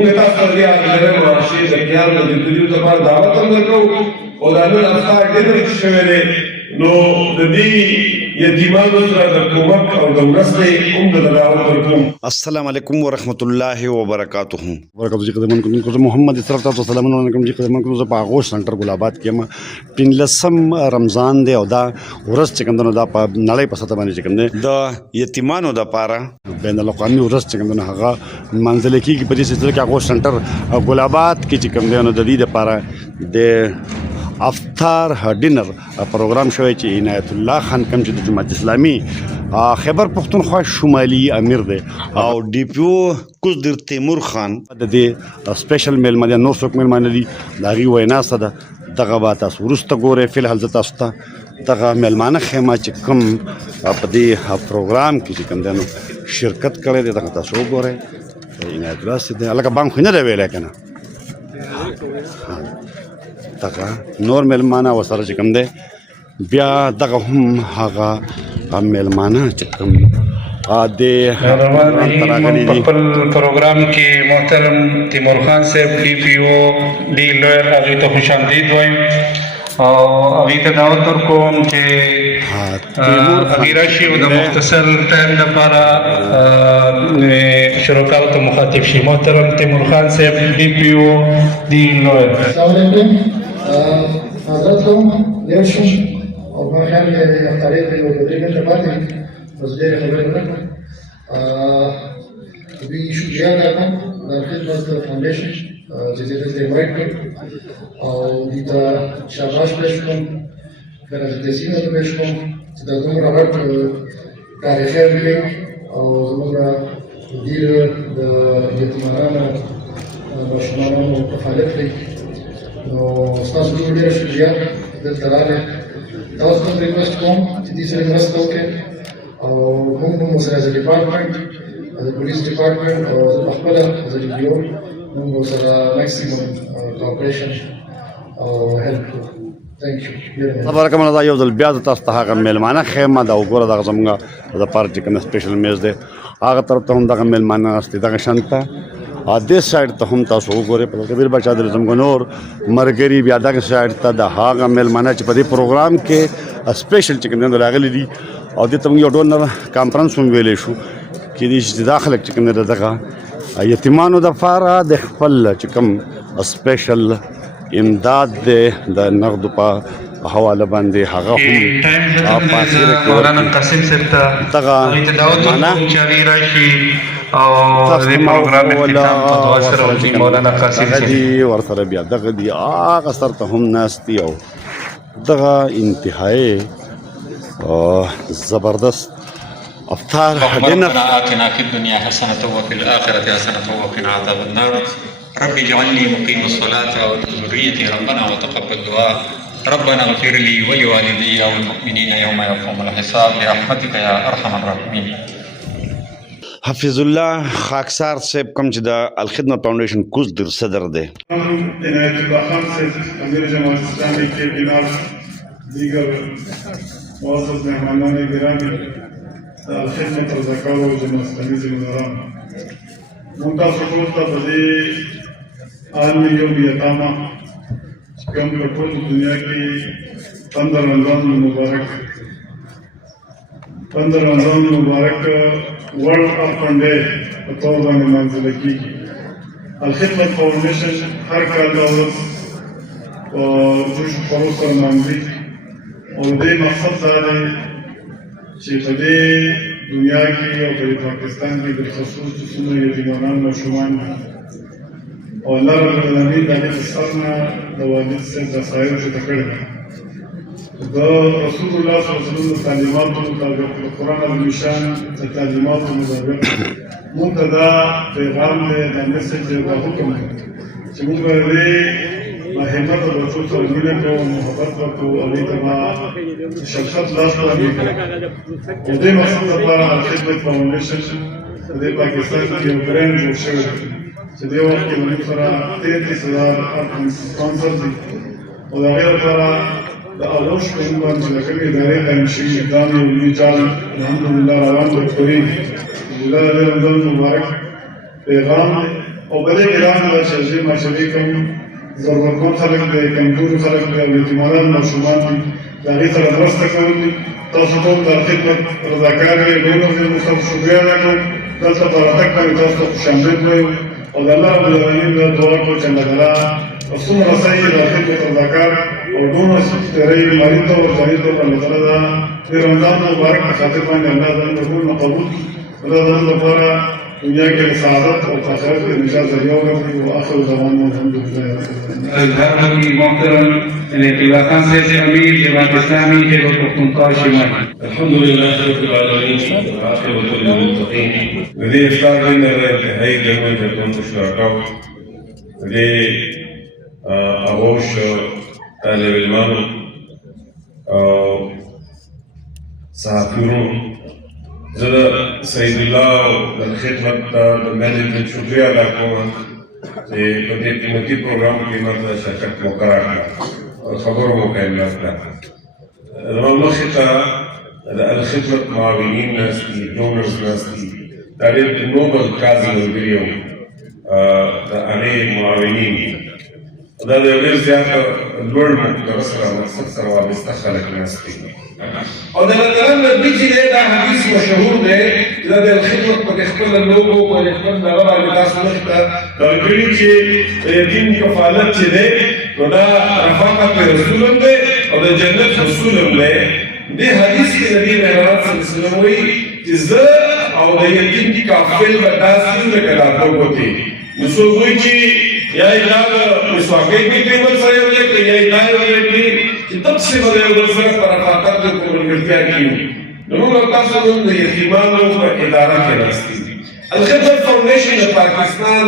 موږ تاسو ته بیا غیر معاشي د خیال د دې لپاره دعوت هم درکو او دا نن افکار ډېر شوي دي نو د دې یتیمانو سره د کومک او د مرستې هم د دعوت ورکوم. السلام علیکم ورحمۃ اللہ وبرکاتہ. جی قدمن کو محمد صلی الله علیه وسلم علیکم جی قدمن کو په آغوش سنټر ګل آباد کې ما 15 رمضان دی او دا ورځ چې کوم دا په نړۍ په سطح باندې چې کوم د یتیمانو د پاره بین الاقوامي ورځ چې کوم هغه منځل کې په دې سلسله کې آغوش سنټر ګل آباد کې چې کوم دی نو د دې لپاره د افطار ډینر پروګرام شوی چې عنایت الله خان کوم چې د جماعت اسلامي خیبر پختونخوا شمالي امیر دی او ډي پی او کوزدر تیمور خان د دې سپیشل میلمانه نور څوک میلمانه دي د هغې وینا څه ده دغه به تاسو وروسته ګورئ. فلحال زه تاسو ته دغه میلمانه خیمه چې کوم په دې پروګرام کې چې کوم دی نو شرکت کړی دی دغه تاسو وګورئ. عنایت الله سي دی هلکه بانک خو نه دی ویلی که نه دغه نور میلمانه ورسره چې کوم دی بیا دغه هم هغه میلمانه چې کوم د خپل پروګرام کې محترم تیمور خان صاحب ډي پی او ډي لویر هغې ته خوش آمدید وایم او هغې ته دعوت ورکوم چې هغې راشي او د مختصر ټایم لپاره شرکاو ته مخاطب شي. محترم تیمور خان صاحب ډي پی او ډي لویر. السلام علیکم حضراتكم ډېر شو او ما خیال دی افطارۍ ته یو 2 غنټه پاتې بس ډېرې خبرې ونه کړم. دوی شکریه ادا کوم د خدمت فاونډیشن چې زه دلته انوایټ کړم او دوی ته شاباش پېښ کړم فیلاسیټیشن ورته پېښ کړم چې دا دومره غټ کار یې خیر وکړي او زموږ ډېر د یتیمانانو ماشومانو کفالت کوي. نو ستاسو ډېر ډېره شکریه دلته راغلی. تاسو ته ریکویسټ کوم چې دې سره مرسته وکړئ او موږ هم ورسره ایز ډپارټمنټ د پولیس ډپارټمنټ او زه په خپله ایز ډي پي او موږ ورسره میکسیمم کوآپریشن او هیلپ کوو. تبارک الله دا یو ځل بیا تاسو ته هغه میلمانه خیمه ده وګوره دغه زموږ د پاره چې کوم سپیشل میز دی هغه طرف ته هم دغه میلمانه ناست دي دغه شان ته دې سایډ ته هم تاسو وګورئ په کبیر بچا د زموږ نور مرګري بیا دغه سایډ ته د هغه میلمانه چې په دې پروګرام کې سپیشل چې کوم راغلي دي او دې ته موږ یو ډونر کانفرنس هم ویلی شو چې دې چې دا خلک چې کوم دغه یتیمانو دپاره د خپل چې کوم سپیشل امداد دی د نغدو په حواله باندې هغه هم مولانا قاسم صاحب ته هغې ته دعوت ورکوم چې هغې راشي او د پروګرام اختتام په دعا سره وکړي. مولانا قاسم صاحب ورسره بیا دغه دي هغه سر ته هم ناست دي او دغه انتهایی زبردست افطار ډینر. ربنا آتنا في الدنيا حسنة وفي الآخرة حسنة وقنا عذاب النار. رب اجعلني مقيم الصلاة ومن ذريتي ربنا وتقبل دعاء. ربنا اغفر لي ولوالدي والمؤمنين يوم يقوم الحساب برحمتك يا أرحم الراحمين. حفیظ الله خاکسار صاحب کوم چې د الخدمه فاونډیشن کوزدر صدر دی. عنایت الله خان صاحب امیر جماعت اسلامی کے بنا دیگر معزز مہمانان گرامی الخدمت رضاکار و جماعت اسلامی ذمہداران ممتاز ټول ته په دې عالمي یوم یتامه کوم په ټول دنیا کې 15 رمضان مبارک 15 رمضان مبارک ورلڈ ارفن ڈے په طور باندې منځله کېږي. الخدمت فاونډیشن هر کال دا ورځ په جوش و خروش سره لمانځي او د دې مقصد دا دی چې په دې دنیا کې او په پاکستان کې بالخصوص چې څومره یتیمانان ماشومان او الله رب العالمین د هغې په سر نه د والد صاحب د سایو چته کړې ده د رسول الله صلی الله علیه وسلم د تعلیماتو مطابق د قرآن عظیم شان د تعلیماتو مطابق موږ ته دا پیغام دی دا میسج دی دا حکم دی چې موږ به دې همت او بچو سره مینه کوو محبت وکړو هغې ته به شفقت لاس باندې کړو. د دې مقصد لپاره الخدمت فاونډیشن د دې پاکستان کې یو برانډ جوړ شوی دی چې دې وخت کې موږ سره 33,000 افغان سپانسر دي او د هغې لپاره د اوش په نوم باندې چې د کومې ادارې قایم شوي دا مې علمي چال الحمدلله روان دی پرېږي. د رمضان مبارک پیغام دی او په دې کې راغله چې معاشري کوم ضرورتمند خلک دي کمزوري خلک دي او یتیمان ماشومان دي د هغې سره مرسته کول دي تاسو ټول د خدمت رضاکار یې ډېر زه مو شکریه ادا کوم دلته په راتګ باندې تاسو ته خوشامد وایو او د الله رب العالمین نه دعا کوو چې الله تعالی څومره صحیح د خدمت رضاکار او دونه سترې مالي طور ځاني طور الله تعالی دا د رمضان مبارک په خاطر باندې الله تعالی ټول قبول کړي الله تعالی لپاره دنیا کې سعادت او آخرت کې نجات ذریعہ وګرځي او آخر زمانه الحمدلله الحمد محترم انقلاب خان سے امیر جماعت اسلامی کے پختونخوا شمال الحمد لله رب العالمين والعاقبة للمتقين. ودي افطار بين هاي جمعية تكون مشتركة. ودي اغوش طالب العلم صحافيون زه سید الله د خدمت د مینجمنت شکریه ادا کوم چې په دې قیمتي پروګرام کې ماته شرکت موقع راکړه او خبرو موقع یې راکړه. زما مخې ته د الخدمت معاونین ناست دي ډونرز ناست دي دا ډېر نوبل کاز ملګري وو د هغې معاونین دي دا د یو ډېر زیاته لوړ مقدره سره مقصد سره وابسته خلک ناست دي او د الله تعالی نبي چې دی دا حدیث مشهور دی چې دا د الخدمت په خپل لوګو په خپل دغه باندې تاسو مخې ته درکړي چې د یتیم کفالت چې دی نو دا رفاقت رسول هم دی او د جنت رسول هم دی. دې حدیث کې نبي محمد صلی الله علیه وسلم وایي چې زه او د یتیم کافل به داسې لکه دا دوه نو څوک وایي چې یا یې دا د مسواکۍ کې قیمت سره یو دی که یا یې دا یو دی چې دقسې به د یو بل سره په رفاقت او په ملګرتیا کې وي. نو موږ تاسو نن د یتیمانو په اداره کې ناست دي. الخدمت فاونډیشن د پاکستان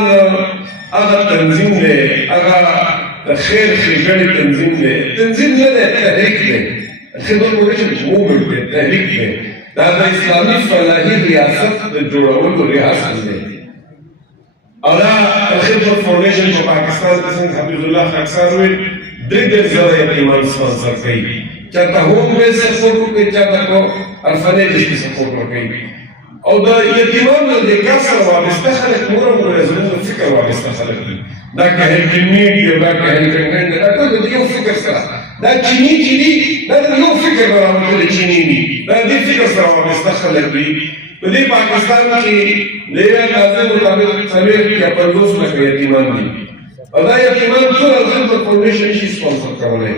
هغه تنظیم دی هغه د خیر ښېګڼې تنظیم دی. تنظیم نه دی تحریک دی. الخدمت فاونډیشن موومنټ دی تحریک دی. دا د اسلامي فلاحي ریاست د جوړولو ریاست دی او دا الخدمت فاونډیشن په پاکستان کې څنګه حفیظ الله خاکسار ویل 3,000 یتیمان سپانسر کوي. چاته هوم بیس سپورټ ورکوي چاته کو ارفنیج سپورټ ورکوي او د یتیمانو د کار سره وابسته خلک نور هم زموږ د فکر وابسته خلک دي. دا که هیلپینګ میډ دا که هیلپینګ دا ټول د یو فکر سره دا چینی چې دي دا د یو فکر نه راوتلي چینی دي دا د فکر سره وابسته خلک دي. په دې پاکستان کې د یو اندازې مطابق 4 یا 50 لکه یتیمان دي او دا یتیمان ټول الخدمت فاونډیشن شي سپانسر کولی.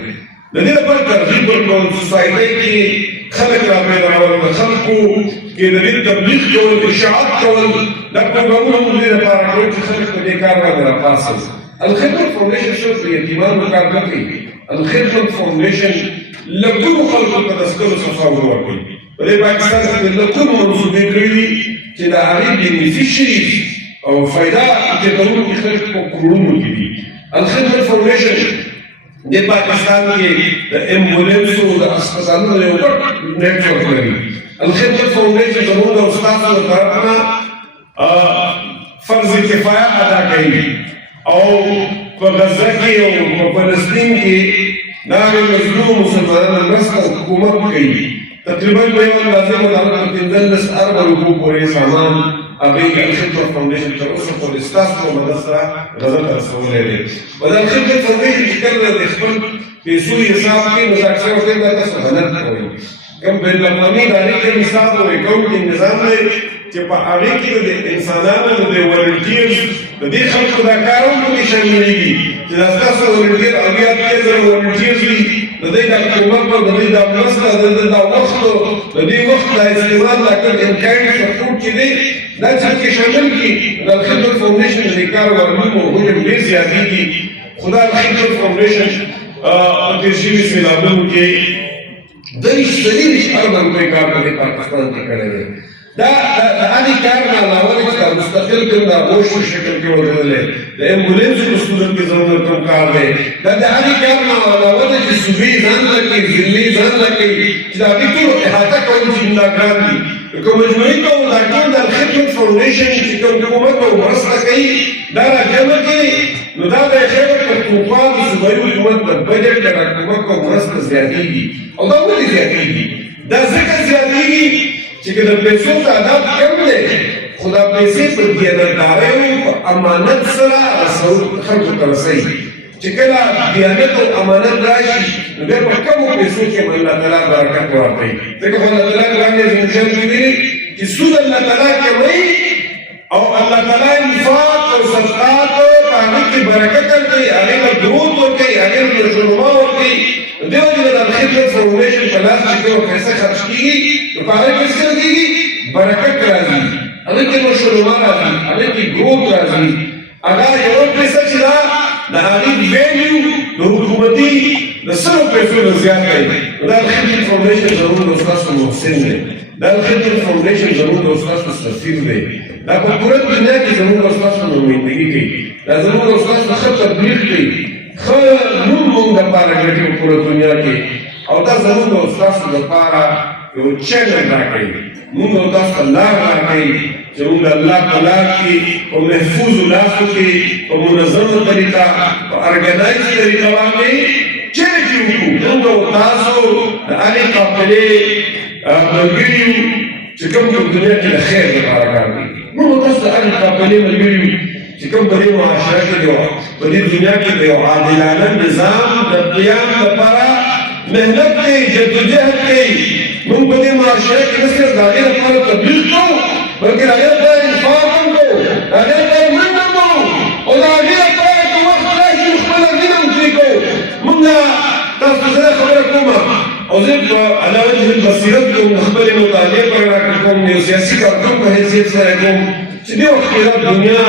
د دې لپاره ترغیب ورکول سوسایټۍ کې خلک راپیداول د خلکو کې د دې تبلیغ کول اشاعت کول دا پروګرامونه موږ دې لپاره کوو چې خلک په دې کار باندې راپاڅوي. الخدمت فاونډیشن صرف د یتیمانو کار نه کوي. الخدمت فاونډیشن لکونو خلکو ته د سکلو څخه ورکوي. په دې پاکستان کې د لکونو منصوبې کړي دي چې د هغې بینیفیشریز او فایده اخیستونکي خلک په کروڑونو کې دي. الخدمت فاونډیشن د پاکستان کې د امبولانسو د هسپتالونو یو غټ نیټورک لري. الخدمت فاونډیشن زموږ د استادانو له طرف نه فرض کفایه ادا کوي او په غزه کې او په فلسطین کې دا مظلوم مسلمانانو مرسته حکومت کوي. تقریبا په یو اندازې مطابق 15 اربه روپو پورې سامان هغې الخدمت فاونډیشن تر اوسه پورې ستاسو په مدد سره غزه ته رسولی دی. او د الخدمت فاونډیشن چې کله د خپل پیسو حساب کوي نو دا اکثره وخت دا تاسو غلط کوئ. کوم بین الاقوامي د هغې کوم حساب او اکاونټینګ نظام دی چې په هغې کې د انسانانو د والنټیرز د دې خلکو دا کار هم پکې شاملېږي چې دا ستاسو والنټیر او یا 3,000 والنټیرز وي د دوی دا قیمت او د دوی دا مرسته د دوی دا وخت د دې وخت دا استعمال دا کوم امکان سپورټ چې دی دا چې پکې شامل کړي. د الخدمت فاونډیشن د کار ورکوونکو حجم ډېر زیاتېږي خو دا الخدمت فاونډیشن په تېر شوي سیلابونو کې 30 اربه روپۍ کار په دې پاکستان کې کړی دی. دا د هغې کار نه علاوه دی چې دا مستقل کوم دا بوش په شکل کې ورغلی د امبولانسو په صورت کې زموږ کوم کار دی. دا د هغې کار نه علاوه دی چې صوبې ځان له کوي ضلعې ځان له کوي چې د هغې ټول احاطه کول چې ګناهګان دي. که مجموعي کوو دا ټول د الخدمت فاونډیشن چې کوم حکومت او مرسته کوي دا راجمع کوي نو دا د خیبر پښتونخوا د صوبایي حکومت د بجټ د حکومت او مرسته زیاتېږي. او دا ولې زیاتېږي؟ دا ځکه زیاتېږي چې که د پیسو تعداد کم دی خو دا پیسې په دیانتدارۍ او په امانت سره رسول خلکو ته رسوي چې کله دیانت او امانت راشي نو بیا په کمو پیسو کې هم الله تعالی برکت ورکوي ځکه خو الله تعالی قرآن عظیم شان کې ویلي چې سود الله تعالی کوي او الله تعالی انفاق او صدقات په هغه کې برکت ورکوي هغې ته درود ورکوي هغې ته شورما ورکوي دیو جن د خدمت فاونډیشن په لاس چې کوم پیسې خرج کیږي نو په هغه کې څه کیږي برکت راځي هغه کې نو شورما راځي هغه کې ګروپ راځي هغه یو پیسې چې دا د هغې ویلیو د حکومتي د سلو پیسو نه زیات دی دا خدمت فاونډیشن زموږ د استاد محسن دی دا خدمت فاونډیشن زموږ د استاد سفیر دی دا په پوره دنیا کې زموږ د استاد نمایندګي کوي دا زموږ د استاد ښه تبلیغ کوي ښه نوم موږ دپاره ګټي په پوره دنیا کې او دا زموږ د استاسو دپاره یو چینل راکوي موږ او تاسو ته لار راکوي چې موږ د الله په لار کې په محفوظو لاسو کې په منظمه طریقه په ارګنایز طریقه باندې چیرې چې وکړو موږ او تاسو د هغې قافلې ملګري یو چې کوم په دنیا کې د خیر لپاره کار کوي موږ او تاسو د هغې قافلې ملګري یو چې کوم په دې معاشره کې دی په دې دنیا کې د یو عادلانه نظام د قیام لپاره محنت کوي جدوجهد کوي موږ په دې معاشره کې نه صرف د هغې لپاره تبلیغ کوو بلکې د هغې لپاره انفاق هم کوو د هغې لپاره منډه هم کوو او د هغې لپاره که وخت راشي نو خپله مینه هم ترې کوو موږ تاسو ته زه خبره کوم او زه په علی وجه البصیرت کوم د خپلې مطالعې په رڼا کې کوم یو سیاسي کارکون په حیثیت سره کوم چې دې وخت کې دا دنیا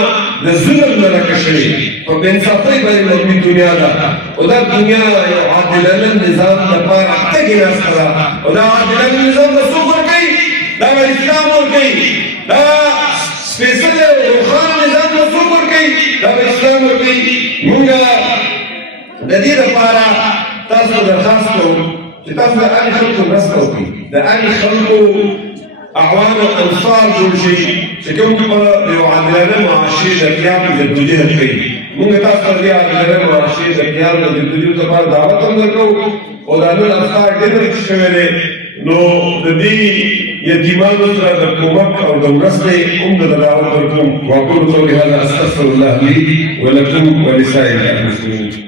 د ظلم نه ډکه شوې په بېانصافۍ باندې مبني دنیا ده او دا دنیا یو عادلانه نظام لپاره تږې ناسته ده او دا عادلانه نظام به څوک ورکوي دا به اسلام ورکوي دا سپېڅلی او روښانه نظام به څوک ورکوي دا به اسلام ورکوي مونږ د دې لپاره تاسو درخواست کوو چې تاسو د هغې خلکو مرسته وکړئ د هغې خلکو اعوان او انصار جوړ شي چې کوم په یو عادلانه معاشرې د قیام جدوجهد کوي موږ تاسو ته د دې عادلانه معاشرې د قیام د جدوجهد لپاره دعوت هم درکوو او دا نن افکار ډېر ورک شوی دی نو د دې یتیمانو سره د کومک او د مرستې هم د دعوت ورکوم واقول قولي هذا استغفر الله لي ولكم ولسائر المسلمين